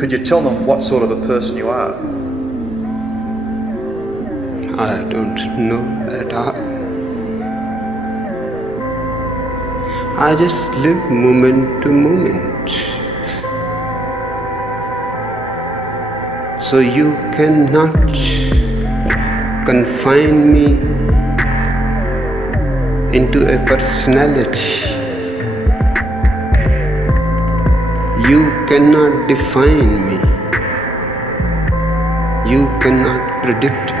Could you tell them what sort of a person you are? I don't know at all. I just live moment to moment. So you cannot confine me into a personality. You cannot define me. You cannot predict me.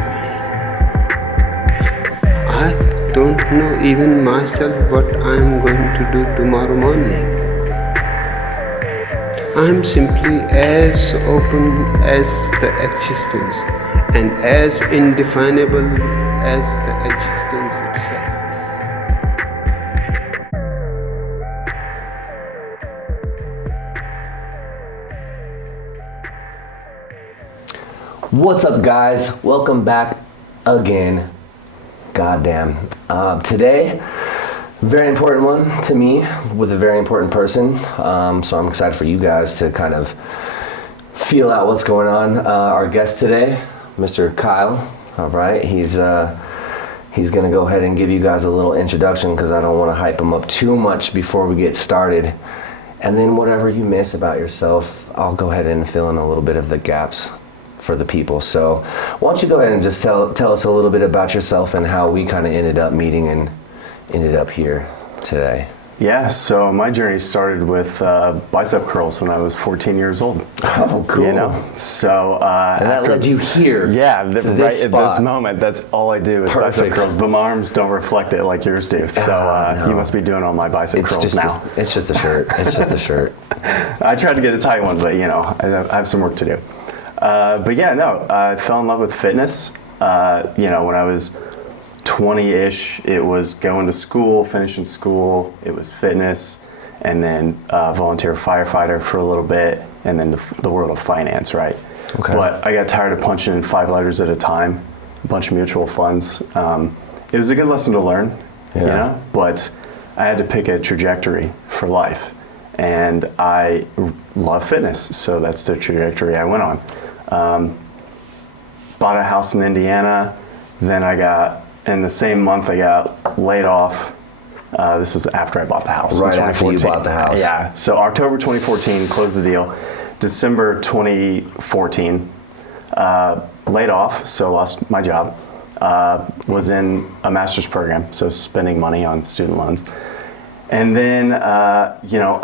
I don't know even myself what I am going to do tomorrow morning. I am simply as open as the existence and as indefinable as the existence itself. What's up, guys? Welcome back again. Goddamn. Today, very important one to me with a very important person. So I'm excited for you guys to kind of feel out what's going on. Our guest today, Mr. Kyle. All right, he's gonna go ahead and give you guys a little introduction because I don't want to hype him up too much before we get started. And then whatever you miss about yourself, I'll go ahead and fill in a little bit of the gaps for the people. So why don't you go ahead and just tell us a little bit about yourself and how we kind of ended up meeting and ended up here today. Yeah, so my journey started with bicep curls when I was 14 years old. Oh, cool. You know, so and that led you here. Yeah, right at this moment, that's all I do is bicep curls. But my arms don't reflect it like yours do. So no. You must be doing all my bicep curls now. It's just a shirt. It's just a shirt. I tried to get a tight one, but you know, I have some work to do. But yeah, no, I fell in love with fitness. You know, when I was 20-ish, it was going to school, finishing school, it was fitness, and then volunteer firefighter for a little bit, and then the world of finance, right? Okay. But I got tired of punching in 5 letters at a time, a bunch of mutual funds. It was a good lesson to learn, you know, but I had to pick a trajectory for life. And I love fitness, so that's the trajectory I went on. Bought a house in Indiana, then in the same month I got laid off. This was after I bought the house. Right in 2014. after you bought the house. Yeah, so October 2014, closed the deal. December 2014, laid off, so lost my job. Was in a master's program, so spending money on student loans. And then, you know,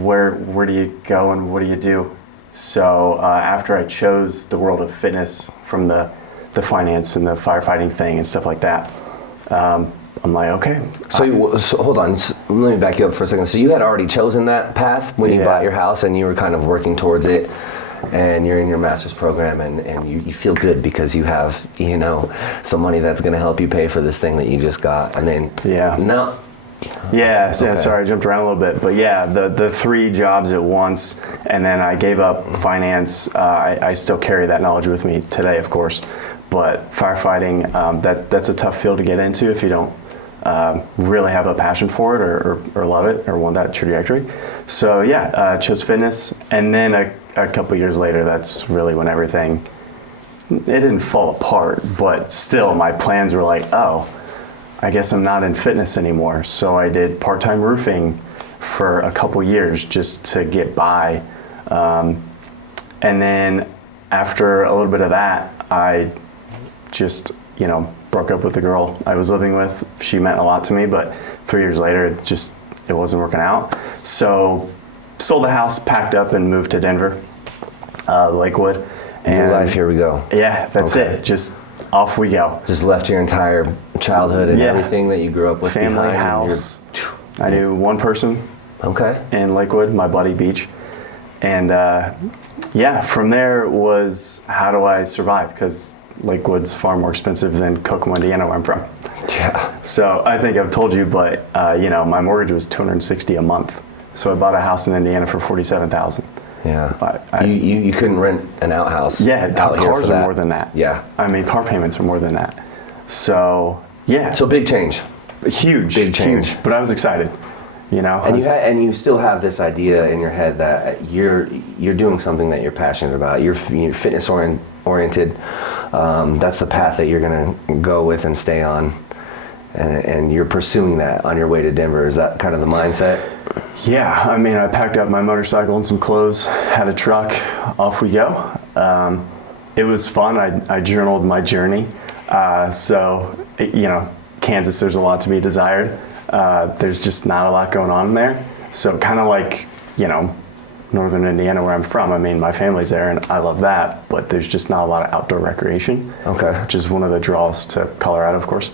where do you go and what do you do? So after I chose the world of fitness from the finance and the firefighting thing and stuff like that, I'm like, okay. So hold on, let me back you up for a second. So you had already chosen that path when you bought your house and you were kind of working towards it, and you're in your master's program and you feel good because you have, you know, some money that's going to help you pay for this thing that you just got. And then, no. Yeah, sorry, I jumped around a little bit, but yeah, the 3 jobs at once, and then I gave up finance. I still carry that knowledge with me today, of course, but firefighting, that's a tough field to get into if you don't really have a passion for it or love it or want that trajectory. So yeah, chose fitness, and then a couple years later, that's really when everything, it didn't fall apart, but still my plans were like, oh, I guess I'm not in fitness anymore. So I did part-time roofing for a couple years just to get by. And then after a little bit of that, I just, you know, broke up with the girl I was living with. She meant a lot to me, but 3 years later, it wasn't working out. So sold the house, packed up, and moved to Denver, Lakewood. And new life, here we go. Yeah, that's it. Just off we go. Just left your entire childhood and everything that you grew up with. Family, house. I knew one person. Okay. In Lakewood, my buddy Beach, and from there was how do I survive? Because Lakewood's far more expensive than Kokomo, Indiana, where I'm from. Yeah. So I think I've told you, but you know, my mortgage was $260 a month. So I bought a house in Indiana for $47,000. Yeah. You couldn't rent an outhouse. Yeah, cars are more than that. Yeah. I mean, car payments are more than that. So yeah. So big change. Huge. Big change. Huge. But I was excited. you know. And you still have this idea in your head that you're doing something that you're passionate about. You're fitness oriented. That's the path that you're gonna go with and stay on. And you're pursuing that on your way to Denver. Is that kind of the mindset? Yeah, I mean, I packed up my motorcycle and some clothes, had a truck, off we go. It was fun. I journaled my journey. You know, Kansas, there's a lot to be desired. There's just not a lot going on there. So kind of like, you know, Northern Indiana where I'm from. I mean, my family's there and I love that, but there's just not a lot of outdoor recreation. Okay. Which is one of the draws to Colorado, of course.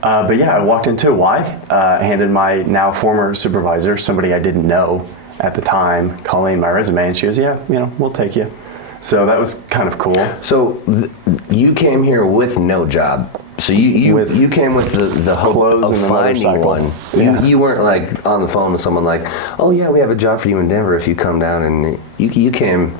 But yeah, I walked into Y, handed my now former supervisor, somebody I didn't know at the time, Colleen, my resume, and she goes, yeah, you know, we'll take you. So that was kind of cool. So you came here with no job. So you came with the hope clothes of and the finding motorcycle. one. Yeah. You weren't like on the phone with someone like, oh yeah, we have a job for you in Denver if you come down, and you came.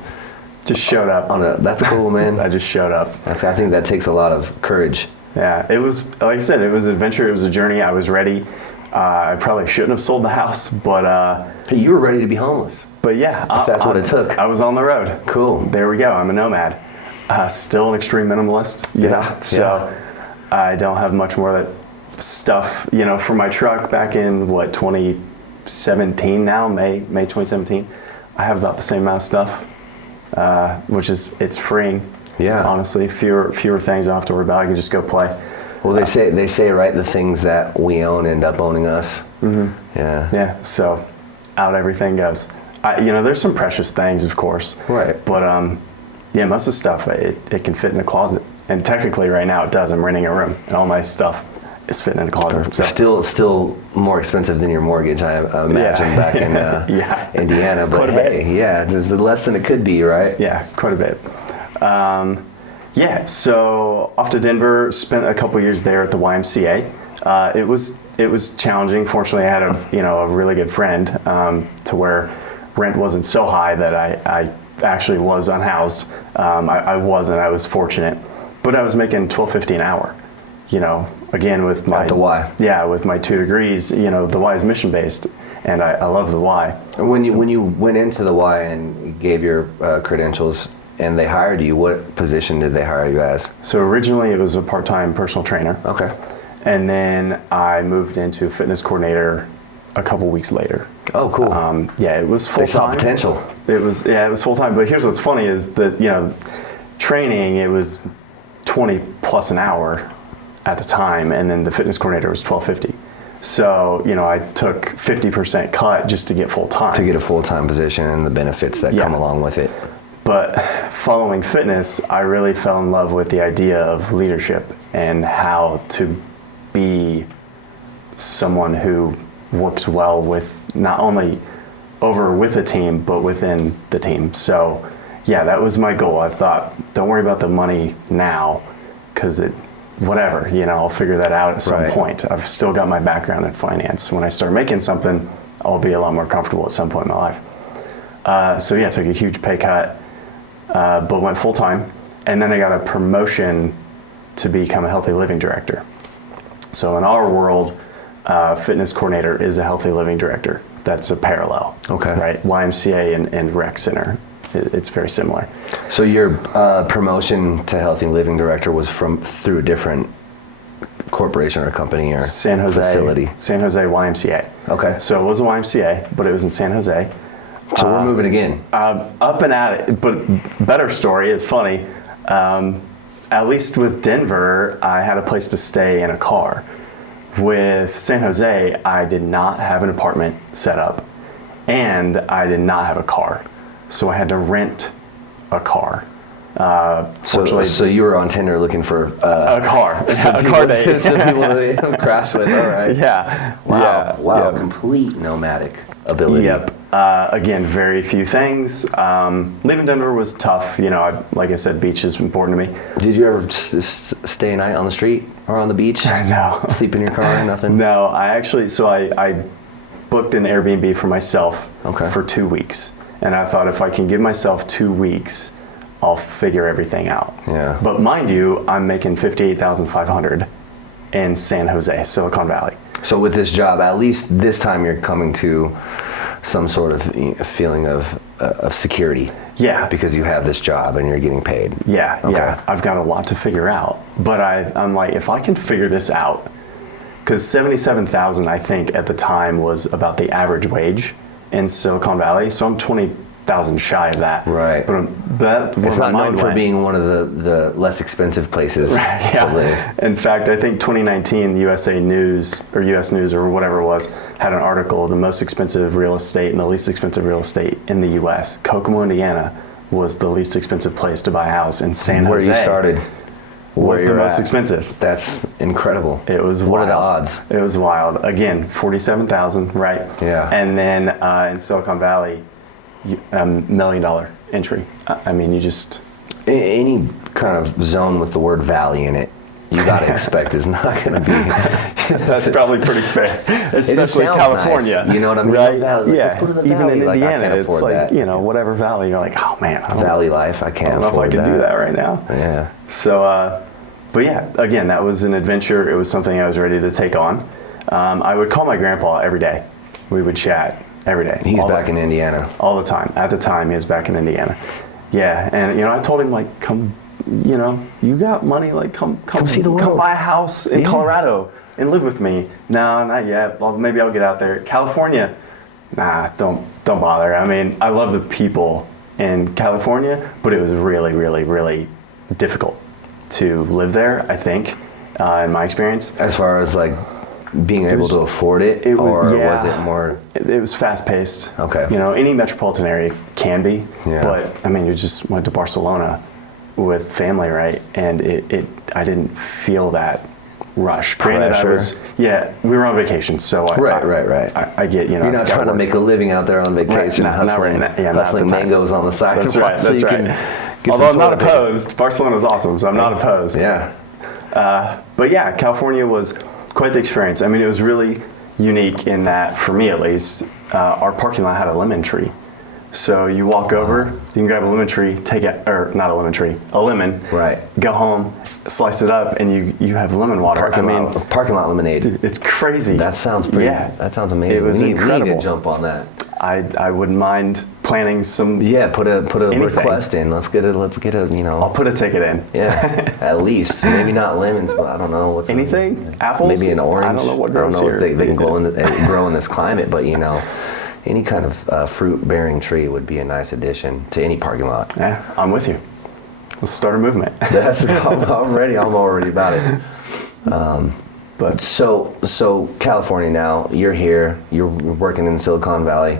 Just showed up. That's cool, man. I just showed up. I think that takes a lot of courage. Yeah, it was, like I said, it was an adventure. It was a journey. I was ready. I probably shouldn't have sold the house, but... Hey, you were ready to be homeless. But yeah. If that's what it took. I was on the road. Cool. There we go. I'm a nomad. Still an extreme minimalist, you know? So I don't have much more of that stuff, you know, for my truck back in, 2017 now, May 2017. I have about the same amount of stuff, which is, it's freeing. Yeah. Honestly, fewer things I don't have to worry about. I can just go play. Well, they say right, the things that we own end up owning us. Mm-hmm. Yeah. Yeah. So, out everything goes. You know, there's some precious things, of course. Right. But yeah, most of the stuff it can fit in a closet, and technically right now it does. I'm renting a room, and all my stuff is fitting in a closet. So. Still more expensive than your mortgage, I imagine, back in Indiana. But hey, yeah, this is less than it could be, right? Yeah, quite a bit. Yeah, so off to Denver, spent a couple years there at the YMCA. It was challenging. Fortunately, I had a really good friend to where rent wasn't so high that I actually was unhoused. I wasn't. I was fortunate, but I was making $12.50 an hour. You know, again with my at the Y. Yeah, with my 2 degrees. You know, the Y is mission based, and I love the Y. And when you went into the Y and gave your credentials, and they hired you, what position did they hire you as? So originally it was a part-time personal trainer. Okay. And then I moved into fitness coordinator a couple weeks later. Oh, cool. Yeah, it was full-time. They saw potential. It was full-time. But here's what's funny is that, you know, training, it was 20 plus an hour at the time. And then the fitness coordinator was $12.50. So, you know, I took 50% cut just to get full-time. To get a full-time position and the benefits that come along with it. But following fitness, I really fell in love with the idea of leadership and how to be someone who works well with not only over with a team, but within the team. So yeah, that was my goal. I thought, don't worry about the money now, because whatever, you know, I'll figure that out at some point. I've still got my background in finance. When I start making something, I'll be a lot more comfortable at some point in my life. So yeah, I took a huge pay cut. But went full-time, and then I got a promotion to become a healthy living director. So in our world, fitness coordinator is a healthy living director. That's a parallel. Okay. Right? YMCA and rec center, it's very similar. So your promotion to healthy living director was through a different corporation or company or San Jose facility? San Jose YMCA. Okay. So it was a YMCA, but it was in San Jose. So we're moving again. Up and at it, but better story, it's funny. At least with Denver, I had a place to stay in a car. With San Jose, I did not have an apartment set up, and I did not have a car. So I had to rent a car. So you were on Tinder looking for a car date. Some people to crash with, all right. Yeah. Wow. Yeah. Complete nomadic ability. Yep. Again, very few things. Leaving Denver was tough. You know, like I said, beach is important to me. Did you ever stay a night on the street or on the beach? No. Sleep in your car? Nothing? No, I booked an Airbnb for myself for 2 weeks. And I thought if I can give myself 2 weeks, I'll figure everything out. Yeah. But mind you, I'm making $58,500 in San Jose, Silicon Valley. So with this job, at least this time you're coming to some sort of feeling of security. Yeah. Because you have this job and you're getting paid. Yeah, Okay. yeah. I've got a lot to figure out. But I'm like, if I can figure this out, because 77,000, I think, at the time was about the average wage in Silicon Valley. So I'm 20,000 shy of that. Right. But It's not known for being one of the less expensive places to live. In fact, I think 2019, the USA News or US News or whatever it was had an article, the most expensive real estate and the least expensive real estate in the US. Kokomo, Indiana was the least expensive place to buy a house, and San Jose Where you started was the most at. expensive. That's incrable. It was wild. What are the odds? It was wild. Again, 47,000, right? Yeah. And then in Silicon Valley, $1 million entry. I mean, you just... Any kind of zone with the word valley in it, you gotta expect is not gonna be. That's probably pretty fair, especially sounds California. nice. You know what I mean? Right? Valley, like, Yeah. let's go to the Even valley. in Like, I Indiana, can't it's afford like, that. you know, whatever valley, you're like, oh man, I don't Valley life, I I can't don't know if afford I could do that right now. Yeah. So, but yeah, again, that was an adventure. It was something I was ready to take on. I would call my grandpa every day. We would chat every day. He's back in Indiana. All the time. At the time, he was back in Indiana. Yeah, and I told him, like, come, you got money, like, come see the world. Come buy a house in Colorado and live with me. No, not yet. Well, maybe I'll get out there. California, nah, don't bother. I mean, I love the people in California, but it was really, really, really difficult to live there, I think, in my experience. As far as like being able to afford it, or was it more? It was fast paced. Okay. Any metropolitan area can be, Yeah. but I mean, you just went to Barcelona with family, right? And I didn't feel that rush. Granted, Pressure. we were on vacation, so Right. I get, You're not trying to make a living out there on vacation, Right, not right now. Yeah, not hustling at the time. mangoes on the side. That's right. so That's you right. can get Although I'm some not toilet paper. opposed, Barcelona's awesome, so I'm not opposed. Yeah. But yeah, California was quite the experience. I mean, it was really unique in that, for me at least, our parking lot had a lemon tree. So you walk over, you can grab a lemon tree, a lemon, Right. go home, slice it up, and you have lemon water. Parking lot lemonade. Dude, it's crazy. That sounds pretty. Yeah. That sounds amazing. It was we need incredible. to jump on that. I wouldn't mind planning some. Yeah, put a Anything. request in. Let's get a I'll put a ticket in. Yeah, at least maybe not lemons, but I don't know what's Anything? Apples? Maybe an orange. I don't know what I don't grows know here. if they can grow in this climate, but any kind of fruit-bearing tree would be a nice addition to any parking lot. Yeah, I'm with you. Let's start a movement. I'm already about it. But So California now, you're here, you're working in Silicon Valley.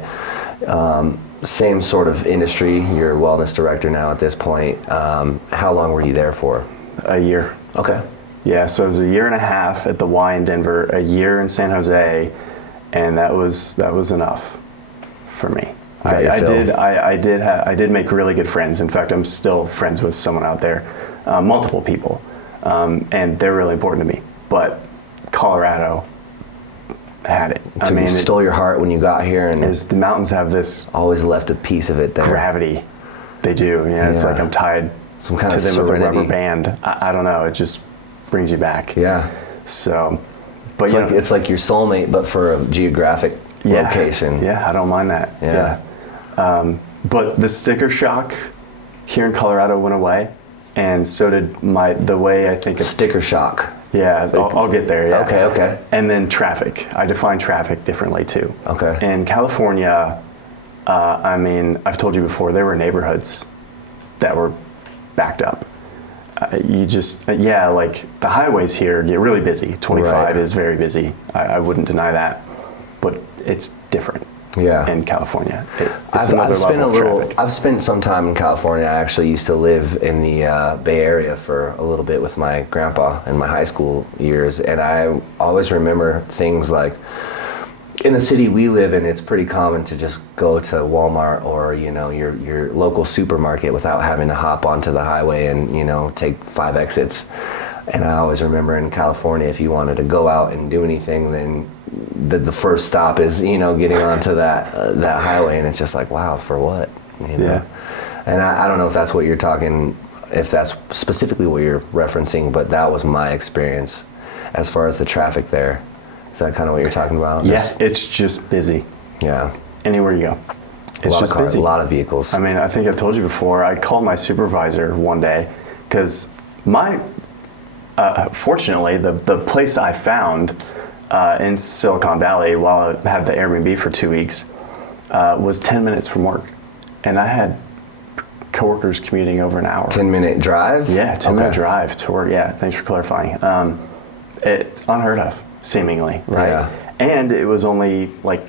Same sort of industry, you're a wellness director now at this point. How long were you there for? a year. Okay. Yeah, so it was a year and a half at the Y in Denver, a year in San Jose, and that was enough for me. I did make really good friends. In fact, I'm still friends with someone out there, multiple people, and they're really important to me. But Colorado had it. It stole your heart when you got here, and the mountains have this always left a piece of it there. gravity. They do. Yeah, it's like I'm tied Some kind to of them with a serenity. rubber band. I don't know. It just brings you back. Yeah. So, but It's like your soulmate, but for a geographic location. Yeah, I don't mind that. Yeah. But the sticker shock here in Colorado went away, and so did the way I think it's. Sticker shock. Yeah, I'll get there. Yeah. Okay. And then traffic. I define traffic differently too. Okay. In California, I've told you before, there were neighborhoods that were backed up. Like the highways here get really busy. 25 Right. is very busy. I wouldn't deny that, but it's different. Yeah. In California, it's another level of traffic. I've spent some time in California. I actually used to live in the Bay Area for a little bit with my grandpa in my high school years, and I always remember things like, in the city we live in, it's pretty common to just go to Walmart or your local supermarket without having to hop onto the highway and take 5 exits. And I always remember in California, if you wanted to go out and do anything, then the first stop is getting onto that highway, and it's just like, wow, for what? Yeah. And I don't know if that's what you're talking, if that's specifically what you're referencing, but that was my experience as far as the traffic there. Is that kind of what you're talking about? Yes, it's just busy. Yeah. Anywhere you go. It's just busy. A lot of vehicles. I mean, I think I've told you before, I called my supervisor one day because fortunately, the place I found in Silicon Valley while I had the Airbnb for 2 weeks was 10 minutes from work. And I had coworkers commuting over an hour. 10-minute drive? Yeah, 10-minute drive to work. Yeah, thanks for clarifying. It's unheard of, seemingly, right? Yeah. And it was only like,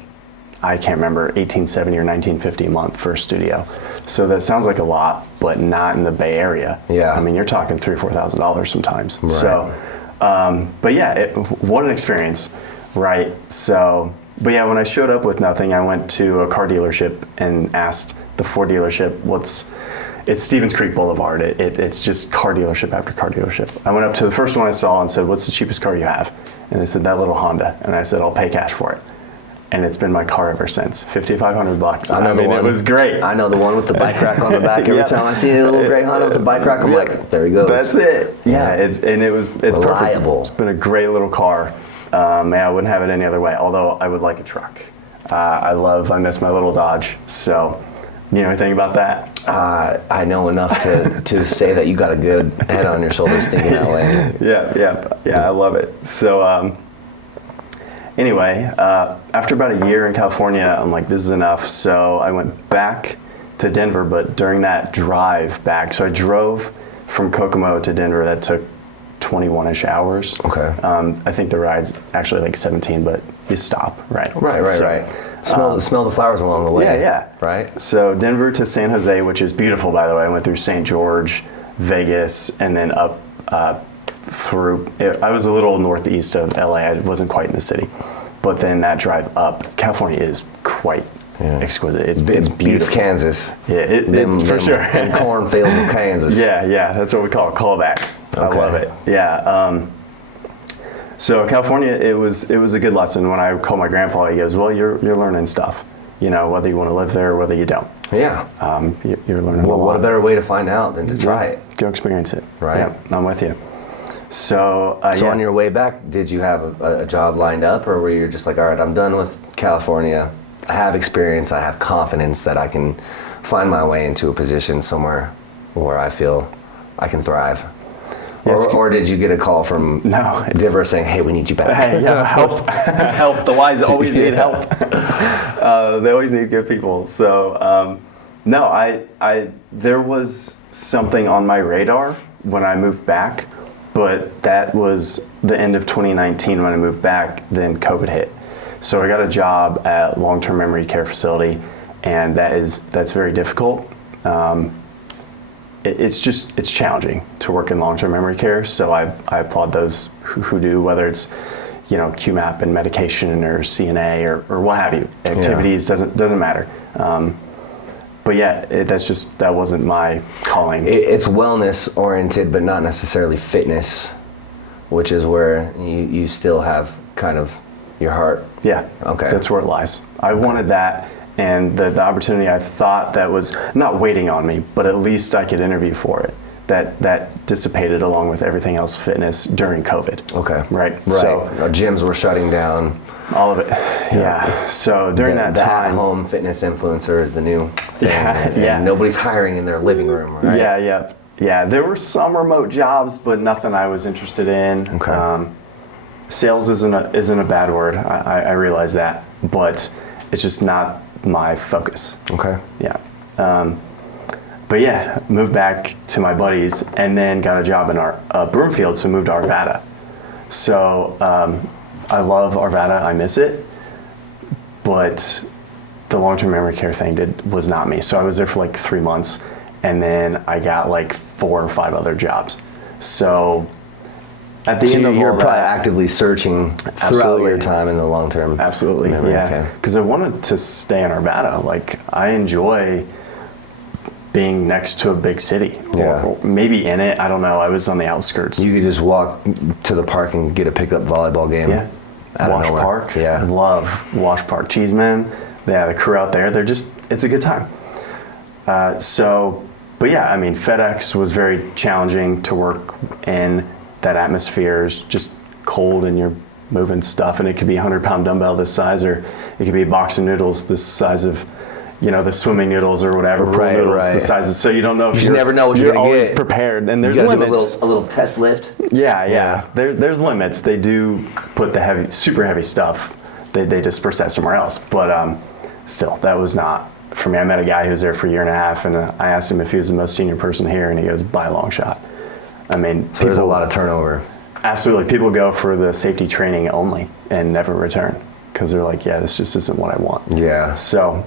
I can't remember, 1870 or 1950 a month for a studio. So that sounds like a lot, but not in the Bay Area. Yeah. I mean, you're talking $3,000 or $4,000 sometimes. Right. So, but yeah, what an experience, right? So, but yeah, when I showed up with nothing, I went to a car dealership and asked the Ford dealership, it's Stevens Creek Boulevard. It's just car dealership after car dealership. I went up to the first one I saw and said, what's the cheapest car you have? And they said, that little Honda. And I said, I'll pay cash for it. And it's been my car ever since. $5,500. I mean, it was great. I know the one with the bike rack on the back. Every time I see a little gray Honda with the bike rack, I'm like, there he goes. That's it. Yeah, it's reliable. Perfect. It's been a great little car. Man, I wouldn't have it any other way. Although I would like a truck. I miss my little Dodge. So, you know anything about that? I know enough to say that you got a good head on your shoulders thinking that way. Yeah. I love it. So. Anyway, after about a year in California, I'm like, this is enough. So I went back to Denver, but during that drive back, so I drove from Kokomo to Denver. That took 21-ish hours. Okay. I think the ride's actually like 17, but you stop, right? Right. Smell the flowers along the way. Yeah. Right? So Denver to San Jose, which is beautiful, by the way. I went through St. George, Vegas, and then up I was a little northeast of LA. I wasn't quite in the city, but then that drive up, California is quite exquisite. It's beautiful. Beats Kansas. Yeah, for sure. And cornfields of Kansas. Yeah, that's what we call it, callback. Okay. I love it. Yeah. So California, it was a good lesson. When I called my grandpa, he goes, "Well, you're learning stuff. You know, whether you want to live there or whether you don't. Yeah. You're learning a lot. What a better way to find out than to try it. Go experience it. Right. Yeah, I'm with you. So, on your way back, did you have a job lined up, or were you just like, all right, I'm done with California, I have experience, I have confidence that I can find my way into a position somewhere where I feel I can thrive? Or did you get a call from Denver saying, hey, we need you back? Hey, help. Help. The wise always need help. They always need good people. So, there was something on my radar when I moved back. But that was the end of 2019 when I moved back, then COVID hit. So I got a job at long-term memory care facility, and that's very difficult. It's challenging to work in long-term memory care, so I applaud those who do, whether it's, you know, QMAP and medication or CNA or what have you. Activities doesn't matter. But yeah, that wasn't my calling. It's wellness oriented, but not necessarily fitness, which is where you still have kind of your heart. Yeah. Okay. That's where it lies. I wanted that, and the opportunity I thought that was not waiting on me, but at least I could interview for it. That dissipated along with everything else fitness during COVID. Okay. Right. So gyms were shutting down. All of it. Yeah. So during that time, home fitness influencer is the new thing. Yeah. And nobody's hiring in their living room, right? Yeah. There were some remote jobs, but nothing I was interested in. Okay. Sales isn't a bad word. I realize that, but it's just not my focus. Okay. Yeah. But yeah, moved back to my buddies and then got a job in Broomfield, so moved to Arvada. So I love Arvada, I miss it, but the long-term memory care thing was not me. So I was there for like 3 months, and then I got like 4 or 5 other jobs. So at the end of you're all probably that, actively searching throughout your time in the long-term. Absolutely, yeah. Because I wanted to stay in Arvada. Like, I enjoy being next to a big city, or maybe in it. I don't know. I was on the outskirts. You could just walk to the park and get a pickup volleyball game. Yeah. Wash Park. Yeah. I love Wash Park. Cheeseman. Yeah, the crew out there. It's a good time. But yeah, I mean, FedEx was very challenging to work in. That atmosphere is just cold, and you're moving stuff, and it could be a 100-pound dumbbell this size, or it could be a box of noodles this size of, the swimming noodles or whatever, pool noodles, the sizes. So you don't know if you never know what you're gonna always get. prepared, and there's You gotta limits. do a little test lift. Yeah. There's limits. They do put the super heavy stuff. They disperse that somewhere else. But still, that was not for me. I met a guy who was there for a year and a half, and I asked him if he was the most senior person here, and he goes, by a long shot. I mean, So there's a lot of turnover. Absolutely. People go for the safety training only and never return because they're like, yeah, this just isn't what I want. Yeah. So,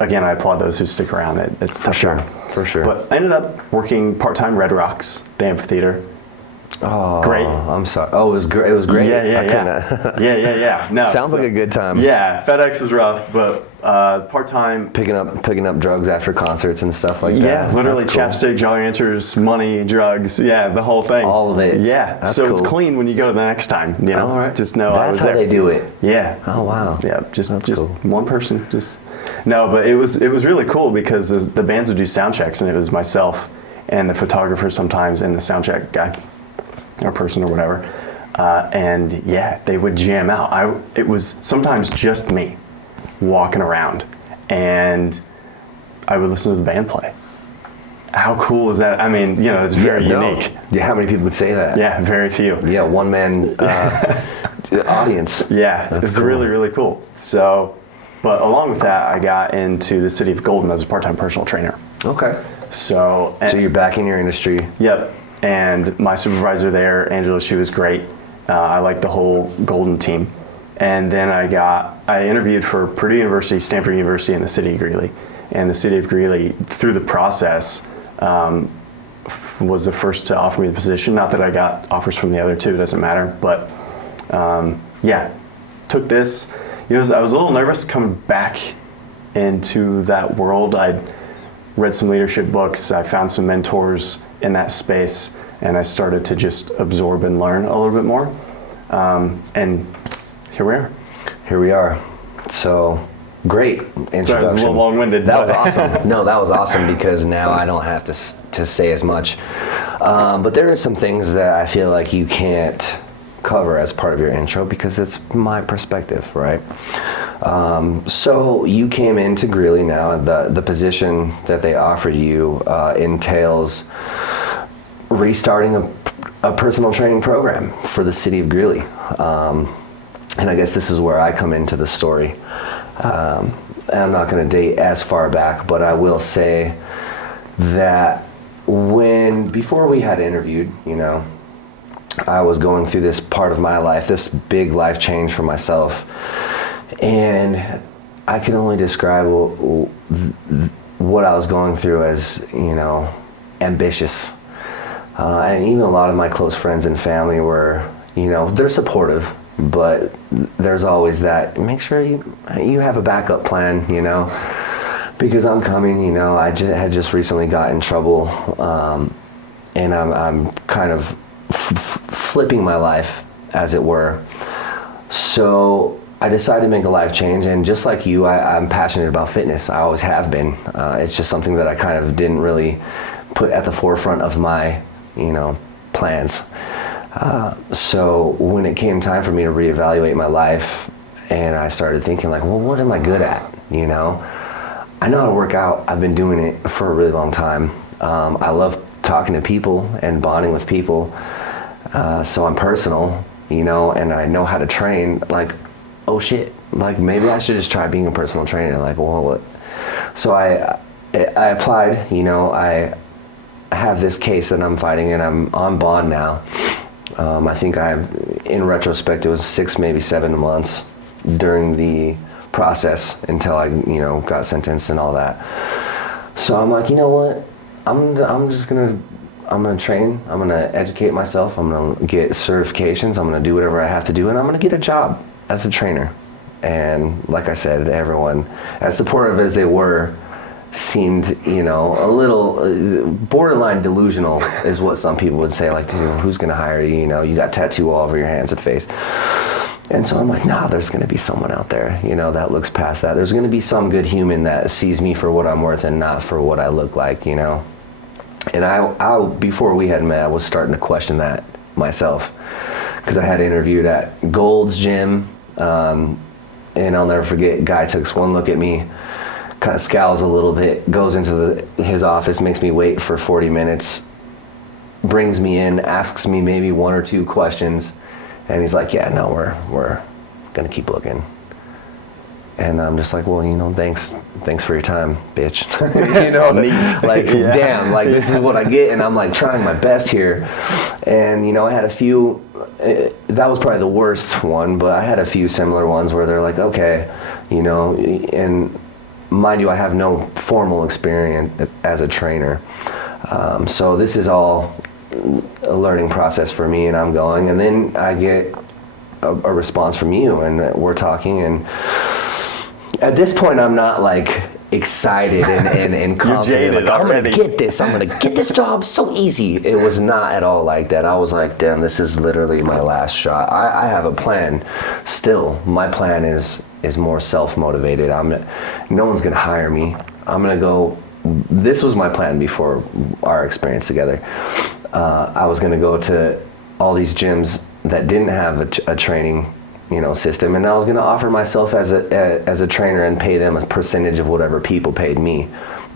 again, I applaud those who stick around. It's tough. For sure. But I ended up working part-time Red Rocks, the amphitheater. Oh, Great. I'm sorry. Oh, it was great. It was great. Yeah. yeah. No, Sounds like a good time. Yeah, FedEx was rough, but part-time. Picking up drugs after concerts and stuff like that. Yeah, literally That's cool. chapstick, Jolly Ranchers, money, drugs, the whole thing. All of it. Yeah, That's so it's cool. clean when you go the next time. All right. Just know I was That's how there. they do it. Yeah. Oh wow. Yeah, just cool. one person. No, but it was really cool because the bands would do sound checks, and it was myself and the photographer sometimes and the sound check guy or person or whatever, and they would jam out. It was sometimes just me walking around, and I would listen to the band play. How cool is that? I mean, it's very unique. Yeah, how many people would say that? Yeah, very few. Yeah, one man audience. Yeah, That's it's cool. really, really cool. So, but along with that, I got into the city of Golden as a part-time personal trainer. Okay. So you're back in your industry. Yep. And my supervisor there, Angela, she was great. I liked the whole Golden team. And then I interviewed for Purdue University, Stanford University, and the city of Greeley. And the city of Greeley, through the process, was the first to offer me the position. Not that I got offers from the other two, it doesn't matter. But took this. I was a little nervous coming back into that world. I'd read some leadership books. I found some mentors in that space, and I started to just absorb and learn a little bit more. And here we are. Here we are. So, great introduction. Sorry, it was a little long-winded. That was awesome. No, that was awesome because now I don't have to say as much. But there are some things that I feel like you can't cover as part of your intro because it's my perspective, right? So you came into Greeley now. The position that they offered you entails restarting a personal training program for the city of Greeley. And I guess this is where I come into the story. And I'm not going to date as far back, but I will say that before we had interviewed, I was going through this part of my life, this big life change for myself. And I can only describe what I was going through as, ambitious. And even a lot of my close friends and family were, they're supportive, but there's always that, make sure you have a backup plan, because I'm coming, I had just recently got in trouble, and I'm kind of flipping my life, as it were. So I decided to make a life change, and just like you, I'm passionate about fitness. I always have been. It's just something that I kind of didn't really put at the forefront of my, plans. So when it came time for me to reevaluate my life, and I started thinking like, well, what am I good at? I know how to work out. I've been doing it for a really long time. I love talking to people and bonding with people. So I'm personal, and I know how to train. Like, oh shit, like maybe I should just try being a personal trainer. Like, well, what? So I applied, I have this case that I'm fighting, and I'm on bond now. I think in retrospect, it was 6, maybe 7 months during the process until I, got sentenced and all that. So I'm like, you know what? I'm gonna train. I'm gonna educate myself. I'm gonna get certifications. I'm gonna do whatever I have to do, and I'm gonna get a job as a trainer. And like I said, everyone, as supportive as they were, seemed, a little borderline delusional is what some people would say, like, dude, who's gonna hire you? You got tattoo all over your hands and face. And so I'm like, nah, there's gonna be someone out there, that looks past that. There's gonna be some good human that sees me for what I'm worth and not for what I look like, And I before we had met, I was starting to question that myself. because I had interviewed at Gold's Gym, and I'll never forget, guy takes one look at me, kind of scowls a little bit, goes into his office, makes me wait for 40 minutes, brings me in, asks me maybe one or two questions, and he's like, yeah, no, we're gonna keep looking. And I'm just like, well, thanks for your time, bitch. Like, damn, like this is what I get, and I'm like trying my best here. And I had a few, that was probably the worst one, but I had a few similar ones where they're like, okay, and mind you, I have no formal experience as a trainer. So this is all a learning process for me, and I'm going, and then I get a response from you, and we're talking, and at this point, I'm not like excited and confident. Like, I'm gonna get this job so easy. It was not at all like that. I was like, damn, this is literally my last shot. I have a plan. Still, my plan is more self-motivated. No one's gonna hire me. I'm gonna go. This was my plan before our experience together. I was gonna go to all these gyms that didn't have a training system, and I was going to offer myself as a trainer and pay them a percentage of whatever people paid me,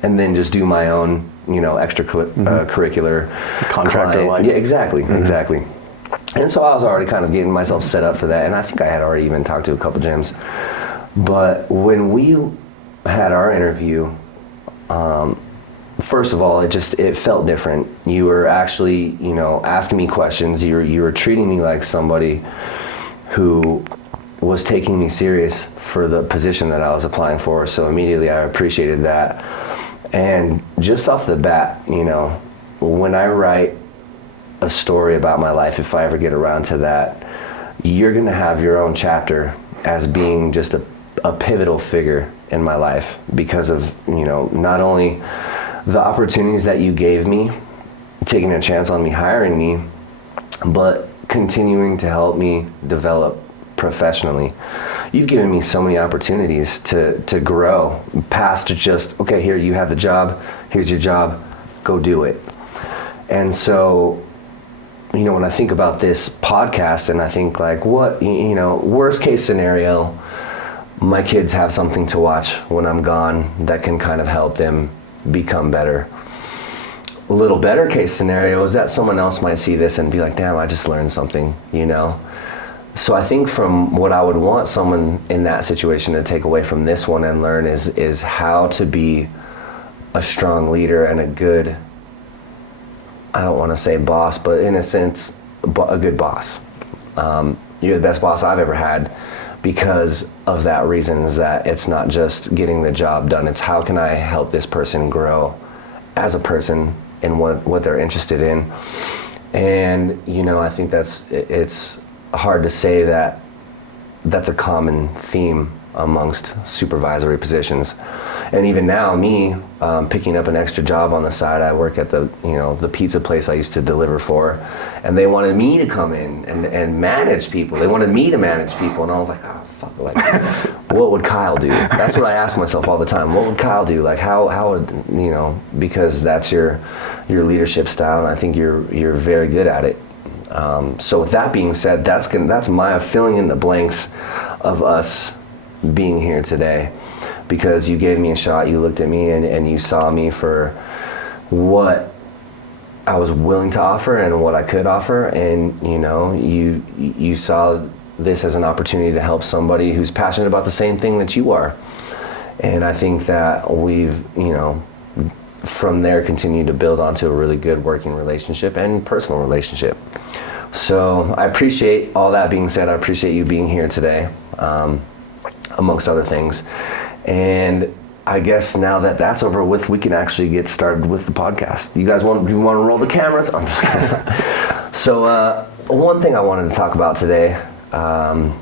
and then just do my own curricular contractor life. Yeah, exactly. And so I was already kind of getting myself set up for that, and I think I had already even talked to a couple gyms. But when we had our interview, first of all, it felt different. You were actually asking me questions. You were treating me like somebody who was taking me serious for the position that I was applying for. So immediately I appreciated that. And just off the bat, when I write a story about my life, if I ever get around to that, you're gonna have your own chapter as being just a pivotal figure in my life because of, not only the opportunities that you gave me, taking a chance on me, hiring me, but continuing to help me develop professionally. You've given me so many opportunities to grow past just, okay, here, you have the job, here's your job, go do it. And so, when I think about this podcast and I think like, what, worst case scenario, my kids have something to watch when I'm gone that can kind of help them become better. A little better case scenario is that someone else might see this and be like, damn, I just learned something, So I think from what I would want someone in that situation to take away from this one and learn is how to be a strong leader and a good, I don't want to say boss, but in a sense, a good boss. You're the best boss I've ever had because of that reason, is that it's not just getting the job done, it's how can I help this person grow as a person in what they're interested in. And I think it's hard to say that that's a common theme amongst supervisory positions. And even now, me picking up an extra job on the side, I work at the pizza place I used to deliver for, and they wanted me to come in and manage people. They wanted me to manage people, and I was like, oh fuck, like, what would Kyle do? That's what I ask myself all the time. What would Kyle do? Like, how would because that's your leadership style, and I think you're very good at it. So with that being said, that's my filling in the blanks of us being here today, because you gave me a shot, you looked at me and you saw me for what I was willing to offer and what I could offer, and you saw this as an opportunity to help somebody who's passionate about the same thing that you are. And I think that we've from there continued to build onto a really good working relationship and personal relationship. So I appreciate all that being said. I appreciate you being here today, amongst other things. And I guess now that that's over with, we can actually get started with the podcast. Do you want to roll the cameras? I'm just kidding. So one thing I wanted to talk about today, and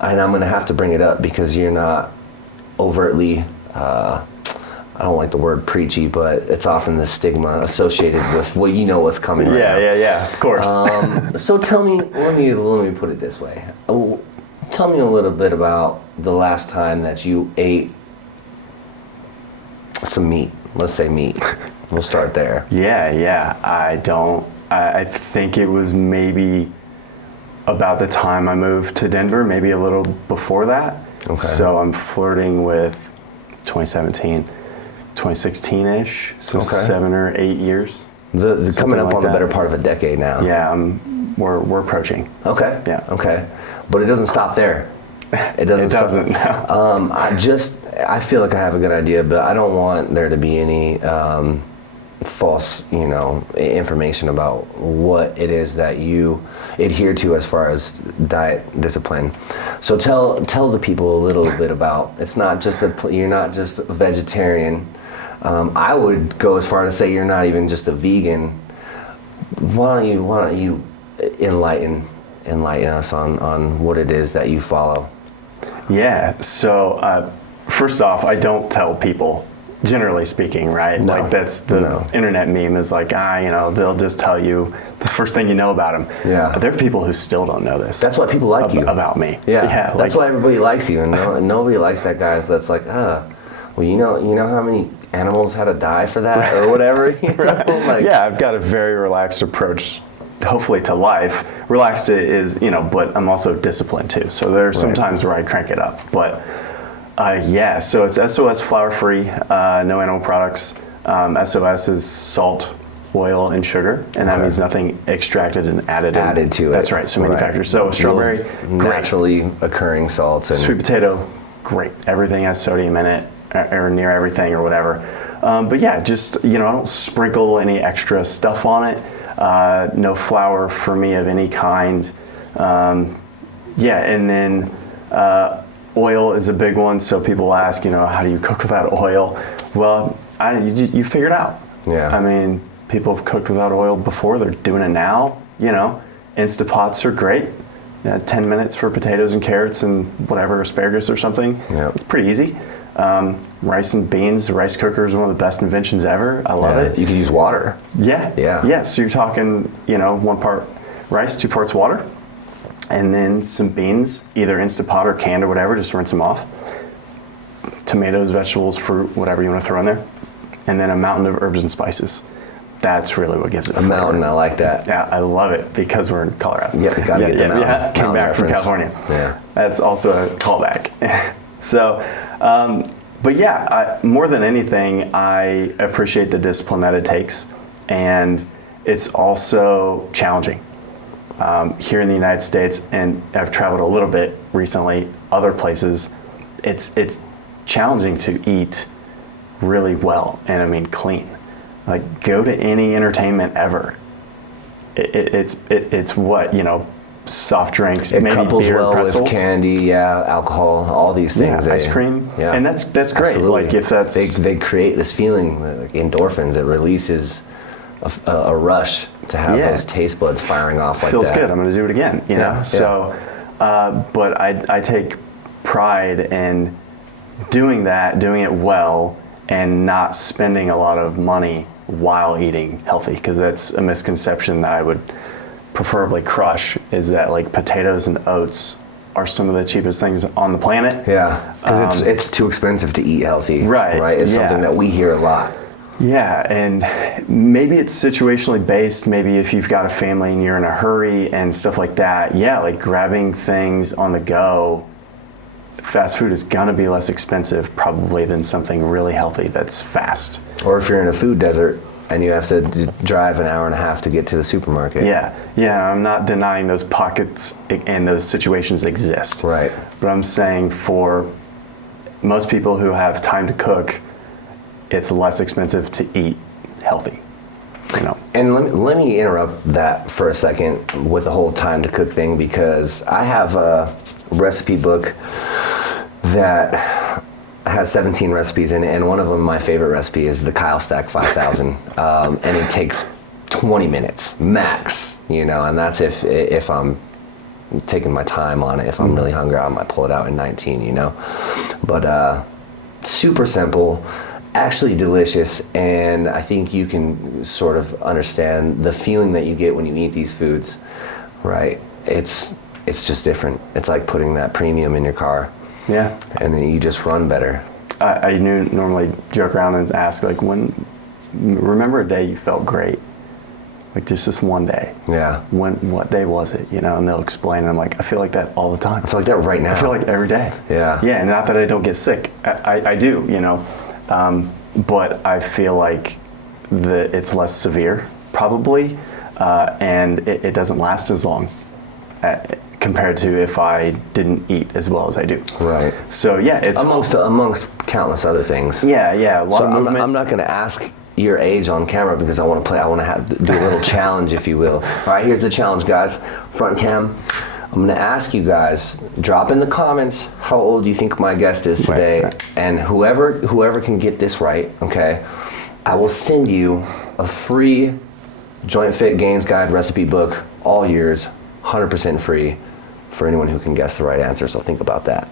I'm going to have to bring it up because you're not overtly, I don't like the word preachy, but it's often the stigma associated with, well, what's coming right now. Yeah, of course. So tell me, let me put it this way. Tell me a little bit about the last time that you ate some meat. Let's say meat. We'll start there. Yeah. I think it was maybe about the time I moved to Denver, maybe a little before that. Okay. So I'm flirting with 2017, 2016-ish, so Okay. 7 or 8 years. The coming up like on the that. better part of a decade now. Yeah, we're approaching. Okay. Yeah. Okay. But it doesn't stop there. It doesn't. It doesn't, no. I feel like I have a good idea, but I don't want there to be any false, information about what it is that you adhere to as far as diet discipline. So tell the people a little bit about. It's not just you're not just a vegetarian. I would go as far to say you're not even just a vegan. Why don't you enlighten us on what it is that you follow? Yeah. So first off, I don't tell people, generally speaking, right? No. Like that's the internet meme is like, they'll just tell you the first thing you know about them. Yeah. There are people who still don't know this. That's why people like you. About me. Yeah. That's why everybody likes you, and nobody likes that guy that's like, well, you know how many animals had to die for that or whatever. Yeah, I've got a very relaxed approach, hopefully, to life. Relaxed is, but I'm also disciplined too. So there are some times where I crank it up. But so it's SOS flour free, no animal products. SOS is salt, oil, and sugar, and that means nothing extracted and added to it. That's right. So manufactured. So strawberry, naturally occurring salts, and sweet potato, great. Everything has sodium in it, or near everything, or whatever. But yeah, just I don't sprinkle any extra stuff on it. No flour for me of any kind. And then oil is a big one. So people ask, how do you cook without oil? Well, you figure it out. Yeah. I mean, people have cooked without oil before. They're doing it now. Instapots are great. 10 minutes for potatoes and carrots and whatever, asparagus or something. Yeah. It's pretty easy. Rice and beans, the rice cooker is one of the best inventions ever. I love it. You could use water. Yeah. So you're talking, 1 part rice, 2 parts water, and then some beans, either Instapot or canned or whatever, just rinse them off. Tomatoes, vegetables, fruit, whatever you want to throw in there. And then a mountain of herbs and spices. That's really what gives it flavor. Mountain, I like that. Yeah, I love it because we're in Colorado. Yeah, you gotta get the mountain. Yeah, came mountain back from reference. California. Yeah. That's also a callback. So, but yeah, more than anything, I appreciate the discipline that it takes, and it's also challenging. Here in the United States, and I've traveled a little bit recently, other places, it's challenging to eat really well, and I mean clean. Like, go to any entertainment ever. It's what, soft drinks, It maybe couples beer, well pretzels. with candy, alcohol, all these things. Ice cream. Yeah. And that's great. Absolutely. Like, if that's... They create this feeling, like endorphins. It releases a rush to have those taste buds firing off like feels that. good. I'm going to do it again, you know? So, but I take pride in doing that, doing it well, and not spending a lot of money while eating healthy, because that's a misconception that I would preferably crush, is that like potatoes and oats are some of the cheapest things on the planet. Yeah, because it's too expensive to eat healthy. Right. It's something that we hear a lot. Yeah, and maybe it's situationally based. Maybe if you've got a family and you're in a hurry and stuff like that, like grabbing things on the go, fast food is gonna be less expensive probably than something really healthy that's fast. Or if you're in a food desert and you have to drive an hour and a half to get to the supermarket. Yeah, I'm not denying those pockets and those situations exist. Right. But I'm saying for most people who have time to cook, it's less expensive to eat healthy. And let me interrupt that for a second with the whole time to cook thing, because I have a recipe book that has 17 recipes in it, and one of them, my favorite recipe, is the Kyle Stack 5000, and it takes 20 minutes max, and that's if I'm taking my time on it. If I'm really hungry, I might pull it out in 19, but super simple, actually delicious, and I think you can sort of understand the feeling that you get when you eat these foods, right? It's just different. It's like putting that premium in your car. Yeah. And then you just run better. I normally joke around and ask, like, remember a day you felt great? Like just this one day. Yeah. What day was it? You know, and they'll explain, and I'm like, I feel like that all the time. I feel like that right now. I feel like every day. Yeah. Yeah, and not that I don't get sick. I do, you know. But I feel like it's less severe, probably, and it doesn't last as long compared to if I didn't eat as well as I do. Right. So yeah, it's amongst countless other things. Yeah, a lot of movement. I'm not going to ask your age on camera because I want to do a little challenge, if you will. All right, here's the challenge, guys. Front cam. I'm going to ask you guys, drop in the comments how old you think my guest is today, and whoever can get this right, okay, I will send you a free Joint Fit Gains Guide recipe book, all yours, 100% free for anyone who can guess the right answer. So think about that.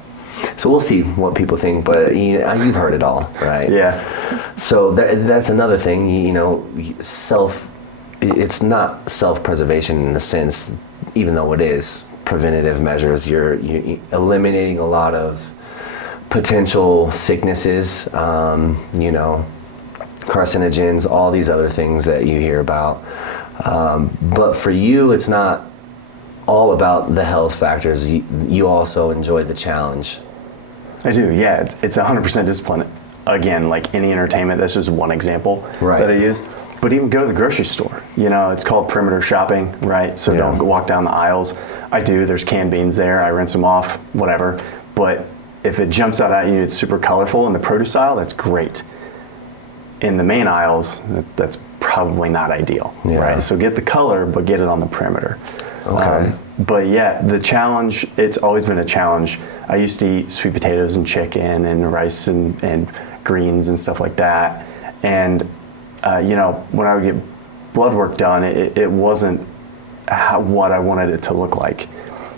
So we'll see what people think, but you've heard it all, right? Yeah. So that's another thing, you know, it's not self-preservation in a sense, even though it is preventative measures. You're eliminating a lot of potential sicknesses, you know, carcinogens, all these other things that you hear about. But for you, it's not all about the health factors. You also enjoy the challenge. I do, yeah. It's 100% discipline. Again, like any entertainment, that's just one example that I use. But even go to the grocery store. You know, it's called perimeter shopping, right? So don't walk down the aisles. I do. There's canned beans there. I rinse them off, whatever. But if it jumps out at you, it's super colorful in the produce aisle, that's great. In the main aisles, that's probably not ideal, right? So get the color, but get it on the perimeter. Okay. But yeah, the challenge, it's always been a challenge. I used to eat sweet potatoes and chicken and rice and greens and stuff like that. And, you know, when I would get blood work done, it wasn't what I wanted it to look like.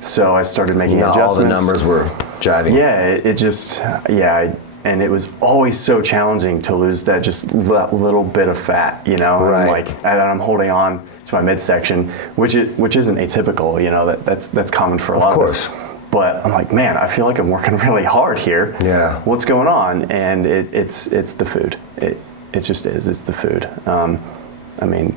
So I started making adjustments. All the numbers were jiving. Yeah, it just, and it was always so challenging to lose that little bit of fat, you know. Right. And I'm holding on to my midsection, which isn't atypical, you know. That's common for a lot of us. But I'm like, man, I feel like I'm working really hard here. Yeah. What's going on? And it's the food. It just is. It's the food. I mean,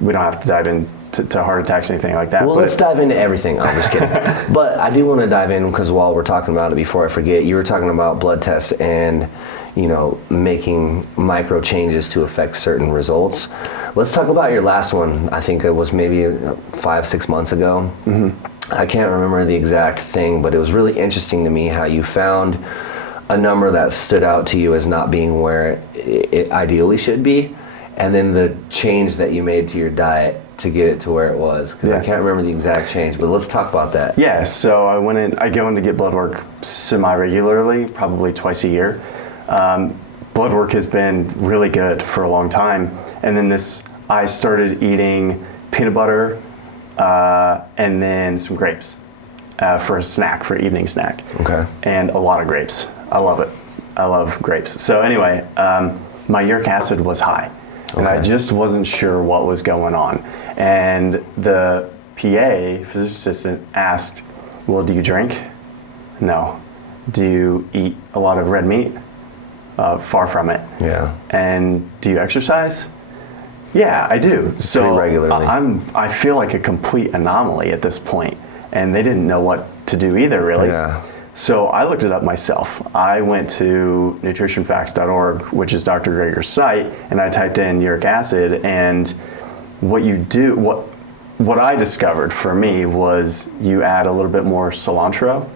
we don't have to dive into heart attacks or anything like that. Well, let's dive into everything. I'm just kidding. But I do want to dive in because while we're talking about it, before I forget, you were talking about blood tests and, you know, making micro changes to affect certain results. Let's talk about your last one. I think it was maybe 5-6 months ago. Mm-hmm. I can't remember the exact thing, but it was really interesting to me how you found a number that stood out to you as not being where it ideally should be, and then the change that you made to your diet to get it to where it was. Because I can't remember the exact change, but let's talk about that. Yeah, so I go in to get blood work semi-regularly, probably twice a year. Blood work has been really good for a long time. And then I started eating peanut butter and then some grapes for a snack, for evening snack. Okay. And a lot of grapes. I love it. I love grapes. So anyway, my uric acid was high. And I just wasn't sure what was going on. And the PA, physician assistant, asked, well, do you drink? No. Do you eat a lot of red meat? Far from it. Yeah. And do you exercise? Yeah, I do. So pretty regularly. I feel like a complete anomaly at this point, and they didn't know what to do either, really. Yeah. So I looked it up myself. I went to nutritionfacts.org, which is Dr. Greger's site, and I typed in uric acid, and what I discovered for me was you add a little bit more cilantro,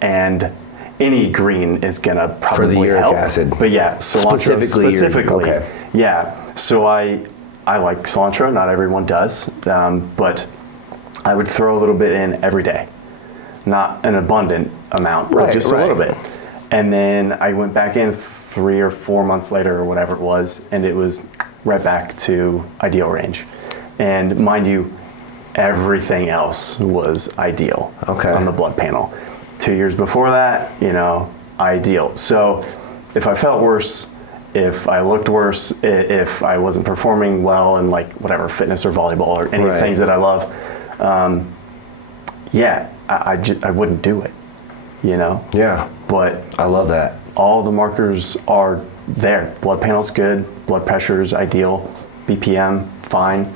and any green is gonna probably for the uric help. Acid. But yeah, cilantro specifically. Okay. Yeah. So I like cilantro. Not everyone does, but I would throw a little bit in every day. Not an abundant amount, but just a little bit. And then I went back in 3 or 4 months later or whatever it was, and it was right back to ideal range. And mind you, everything else was ideal on the blood panel. 2 years before that, ideal. So if I felt worse, if I looked worse, if I wasn't performing well in like whatever fitness or volleyball or any things that I love, I wouldn't do it, Yeah. But I love that. All the markers are there. Blood panel's good, blood pressure's ideal, BPM fine.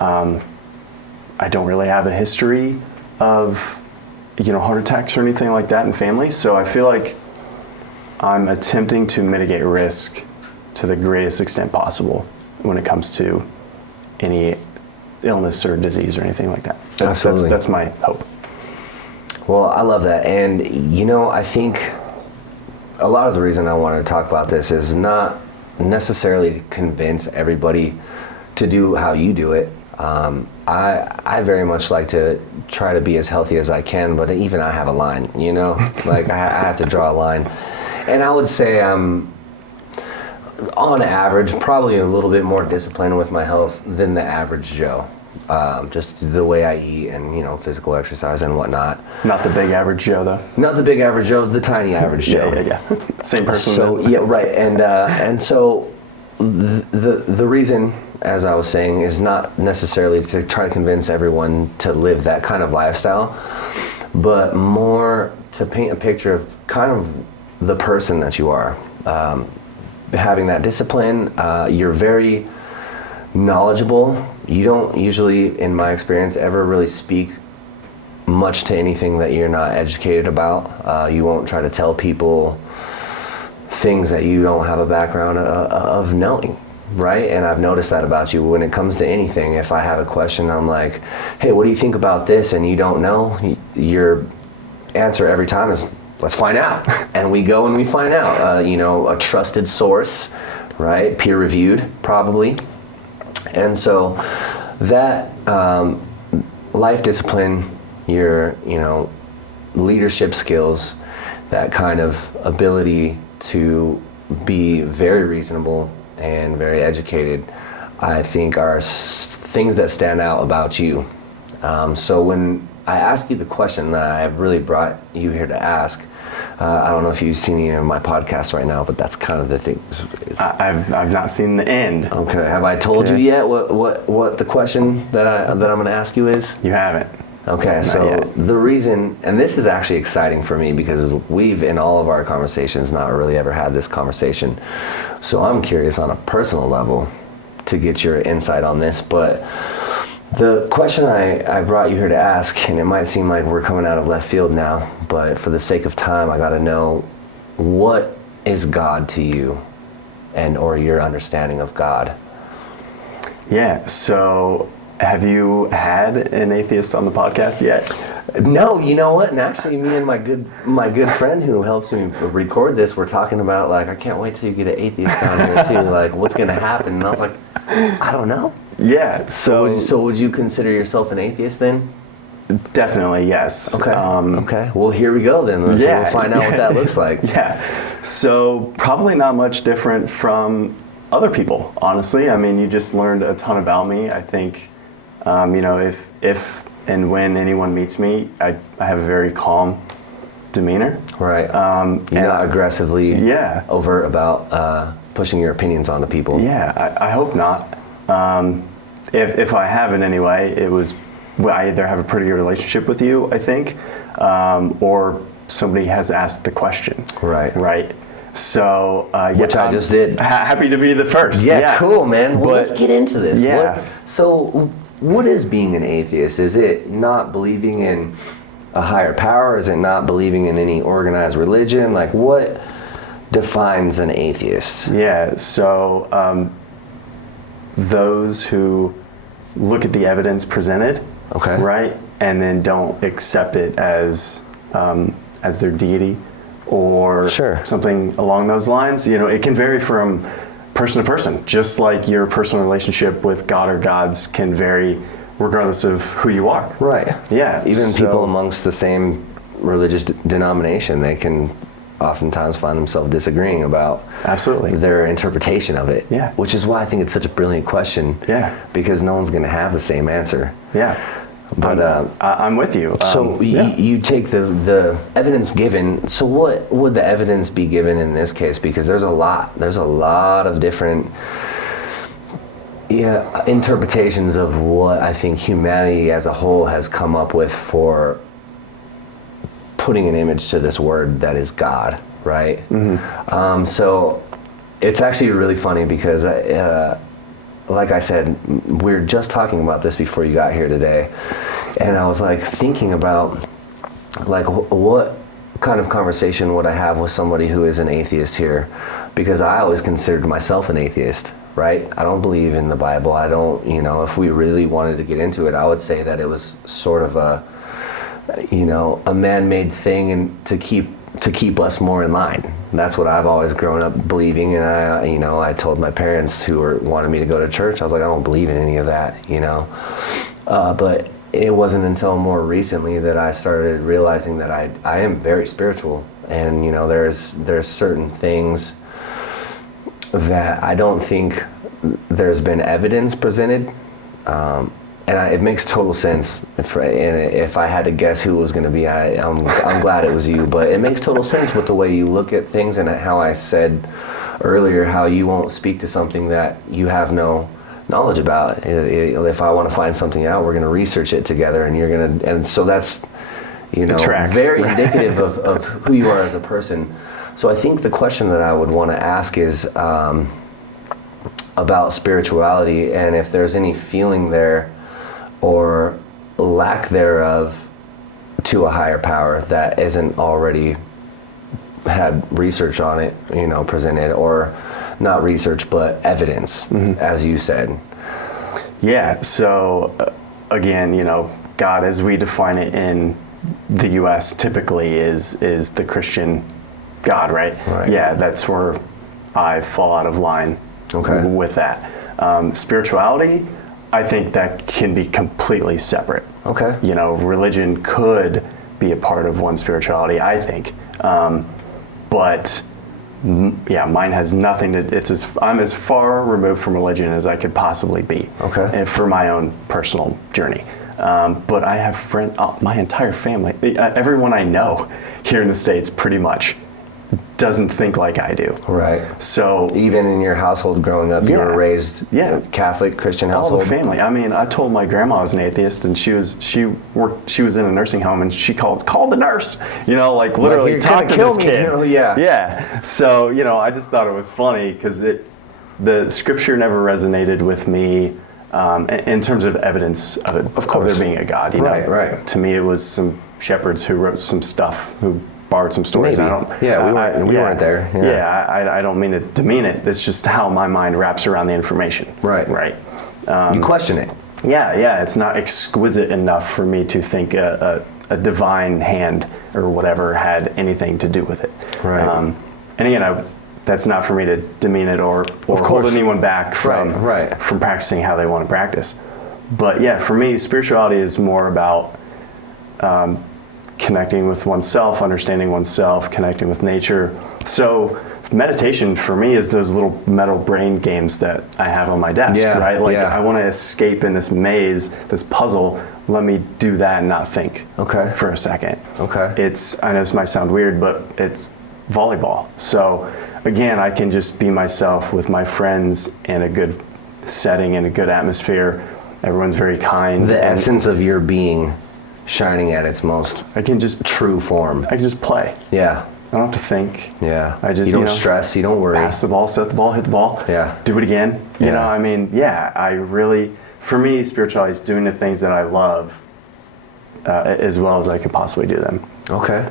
I don't really have a history of, heart attacks or anything like that in family. So I feel like I'm attempting to mitigate risk to the greatest extent possible when it comes to any illness or disease or anything like that. Absolutely. That's my hope. Well, I love that. And, I think a lot of the reason I wanted to talk about this is not necessarily to convince everybody to do how you do it. I very much like to try to be as healthy as I can, but even I have a line, like I have to draw a line. And I would say I'm, on average, probably a little bit more disciplined with my health than the average Joe. Just the way I eat and, physical exercise and whatnot. Not the big average Joe, though. Not the big average Joe, the tiny average Joe. Yeah. Same person. So, yeah, right. And so the reason, as I was saying, is not necessarily to try to convince everyone to live that kind of lifestyle, but more to paint a picture of kind of the person that you are. Having that discipline, you're very knowledgeable. You don't usually, in my experience, ever really speak much to anything that you're not educated about. You won't try to tell people things that you don't have a background of knowing, right? And I've noticed that about you when it comes to anything. If I have a question, I'm like, hey, what do you think about this? And you don't know, your answer every time is, let's find out. And we go and we find out, a trusted source, right? Peer reviewed, probably. And so that life discipline, your, leadership skills, that kind of ability to be very reasonable and very educated, I think are things that stand out about you. So when I ask you the question that I really brought you here to ask, I don't know if you've seen any of my podcasts right now, but that's kind of the thing. I've not seen the end. Okay. Have I told you yet what the question that I'm going to ask you is? You haven't. Okay. Not So yet. the reason, and this is actually exciting for me because we've in all of our conversations not really ever had this conversation. So I'm curious on a personal level to get your insight on this, but the question I brought you here to ask, and it might seem like we're coming out of left field now, but for the sake of time, I got to know, what is God to you, or your understanding of God? Yeah. So, have you had an atheist on the podcast yet? No, you know what? And actually, me and my good friend who helps me record this, we're talking about, like, I can't wait till you get an atheist down here too. Like, what's gonna happen? And I was like, I don't know. Yeah. So would you consider yourself an atheist then? Definitely, yes. Okay. Okay. Well, here we go then. So we'll find out what that looks like. Yeah. So probably not much different from other people, honestly. I mean, you just learned a ton about me. I think, if and when anyone meets me, I have a very calm demeanor. Right. You're not aggressively overt about pushing your opinions onto people. Yeah, I hope not. If I have in any way, it was, I either have a pretty good relationship with you, I think, or somebody has asked the question. Right. Right. So, which I just did. Happy to be the first. Yeah, cool, man. Well, let's get into this. Yeah. What is being an atheist? Is it not believing in a higher power? Is it not believing in any organized religion? Like, what defines an atheist? Yeah, so those who look at the evidence presented, okay, right, and then don't accept it as their deity or something along those lines. It can vary from person to person, just like your personal relationship with God or gods can vary regardless of who you are. Right. Yeah. Even people amongst the same religious denomination, they can oftentimes find themselves disagreeing about their interpretation of it. Yeah. Which is why I think it's such a brilliant question. Yeah. Because no one's going to have the same answer. Yeah. But I'm with you. So you take the evidence given. So what would the evidence be given in this case? Because there's a lot of different interpretations of what I think humanity as a whole has come up with for putting an image to this word that is God, right? Mm-hmm. So it's actually really funny because like I said, we were just talking about this before you got here today, and I was like thinking about like what kind of conversation would I have with somebody who is an atheist here, because I always considered myself an atheist, right? I don't believe in the Bible. I don't, if we really wanted to get into it, I would say that it was sort of a man-made thing and to keep us more in line. That's what I've always grown up believing, and I told my parents who wanted me to go to church, I was like, I don't believe in any of that, but it wasn't until more recently that I started realizing that I am very spiritual, and there's certain things that I don't think there's been evidence presented, and it makes total sense. If I had to guess who it was going to be, I'm glad it was you. But it makes total sense with the way you look at things, and how I said earlier how you won't speak to something that you have no knowledge about. If I want to find something out, we're going to research it together, and so that's very indicative of who you are as a person. So I think the question that I would want to ask is about spirituality, and if there's any feeling there or lack thereof to a higher power that isn't already had research on it, presented, or not research but evidence, as you said. Yeah. So again, God, as we define it in the U.S., typically is the Christian God, right? Yeah, that's where I fall out of line with that. Spirituality, I think that can be completely separate. Okay. Religion could be a part of one's spirituality, I think. But mine has nothing to, I'm as far removed from religion as I could possibly be. Okay. And for my own personal journey. But I have my entire family, everyone I know here in the States pretty much doesn't think like I do. Right. So even in your household growing up, you were raised Catholic, Christian household? All the family. I mean, I told my grandma I was an atheist, and she was in a nursing home, and she called the nurse, literally talk to this kid. Yeah. So, I just thought it was funny because the scripture never resonated with me in terms of evidence of there being a God. Right. To me, it was some shepherds who wrote some stuff, who borrowed some stories. Maybe. We weren't there. I don't mean to demean it. That's just how my mind wraps around the information. Right. You question it. Yeah. It's not exquisite enough for me to think a divine hand or whatever had anything to do with it. Right. And again, that's not for me to demean it or hold anyone back from practicing how they want to practice. But yeah, for me, spirituality is more about connecting with oneself, understanding oneself, connecting with nature. So meditation for me is those little metal brain games that I have on my desk, right? I want to escape in this maze, this puzzle. Let me do that and not think for a second. I know this might sound weird, but it's volleyball. So again, I can just be myself with my friends in a good setting, in a good atmosphere. Everyone's very kind. The essence of your being shining at its most true form. I can just play. Yeah. I don't have to think. Yeah. You don't stress, you don't worry. Pass the ball, set the ball, hit the ball. Yeah. Do it again. I really, for me, spirituality is doing the things that I love as well as I could possibly do them. Okay.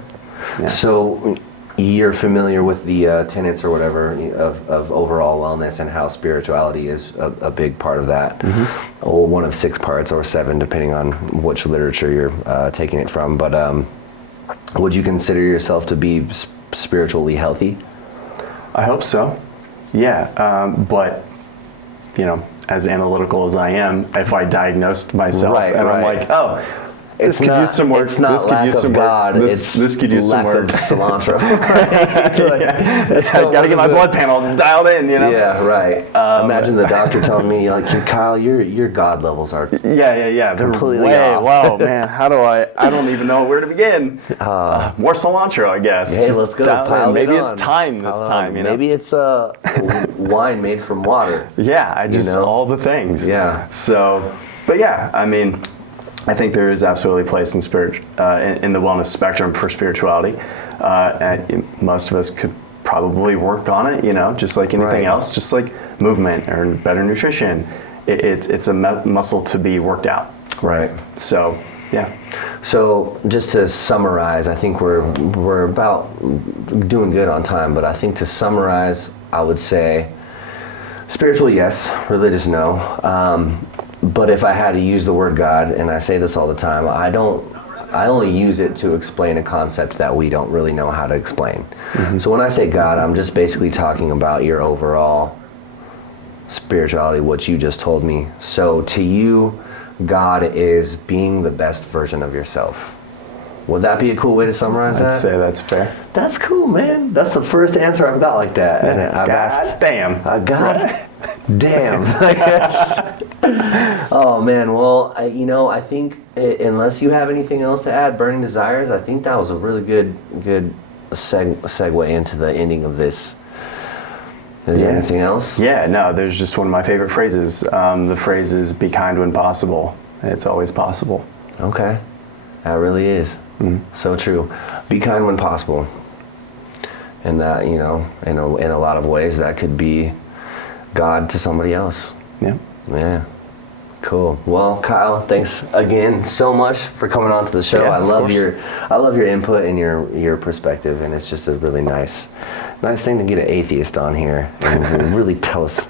Yeah. So you're familiar with the tenets or whatever of overall wellness and how spirituality is a big part of that. Or one of 6 parts or 7, depending on which literature you're taking it from. But would you consider yourself to be spiritually healthy? I hope so. Yeah. But, as analytical as I am, if I diagnosed myself I'm like, oh, this could use some work. It's not lack of God. This could use some work. Lack of cilantro. Gotta get my blood panel dialed in. Yeah, right. Imagine the doctor telling me, like, Kyle, your God levels are they're completely off. Wow, man. How do I don't even know where to begin. More cilantro, I guess. Hey, let's go. Maybe it's time this time. Maybe it's wine made from water. Yeah, all the things. Yeah. So, but yeah, I mean, I think there is absolutely a place in in the wellness spectrum for spirituality. And most of us could probably work on it, you know, just like anything Right. else, just like movement or better nutrition. It's a muscle to be worked out. Right. So, yeah. So just to summarize, I think we're about doing good on time, but I think to summarize, I would say spiritual, yes. Religious, no. But if I had to use the word God, and I say this all the time, I only use it to explain a concept that we don't really know how to explain. So when I say God, I'm just basically talking about your overall spirituality, what you just told me. So to you, God is being the best version of yourself. Would that be a cool way to summarize that? I'd say that's fair. That's cool, man. That's the first answer I've got like that. And I've asked, damn. God damn. Yes. Oh man. Well, I think unless you have anything else to add, burning desires, I think that was a really good segue into the ending of this. Is there anything else? Yeah, no, there's just one of my favorite phrases. The phrase is, be kind when possible. It's always possible. Okay. That really is. So true. Be kind when possible. And that, in a lot of ways, that could be God to somebody else. Yeah. Yeah. Cool. Well, Kyle, thanks again so much for coming on to the show. Yeah, I of love course. your input and your perspective, and it's just a really nice thing to get an atheist on here and really tell us,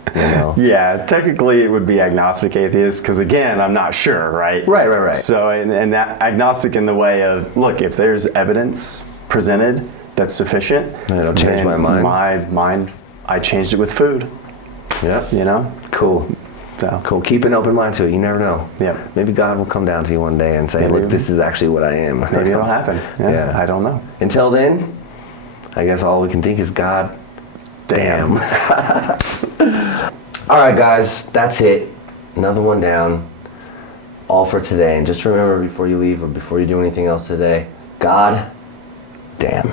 Yeah, technically it would be agnostic atheist because, again, I'm not sure, right? Right. So, and that agnostic in the way of, look, if there's evidence presented that's sufficient, It'll change then my mind. My mind, I changed it with food, Yeah. Cool. So, Cool. Keep an open mind to it. You never know. Yeah. Maybe God will come down to you one day and say, Maybe. look, this is actually what I am. maybe it'll happen. Yeah. I don't know. Until then, I guess all we can think is God damn. All right, guys, that's it. Another one down. All for today. And just remember before you leave or before you do anything else today, God damn.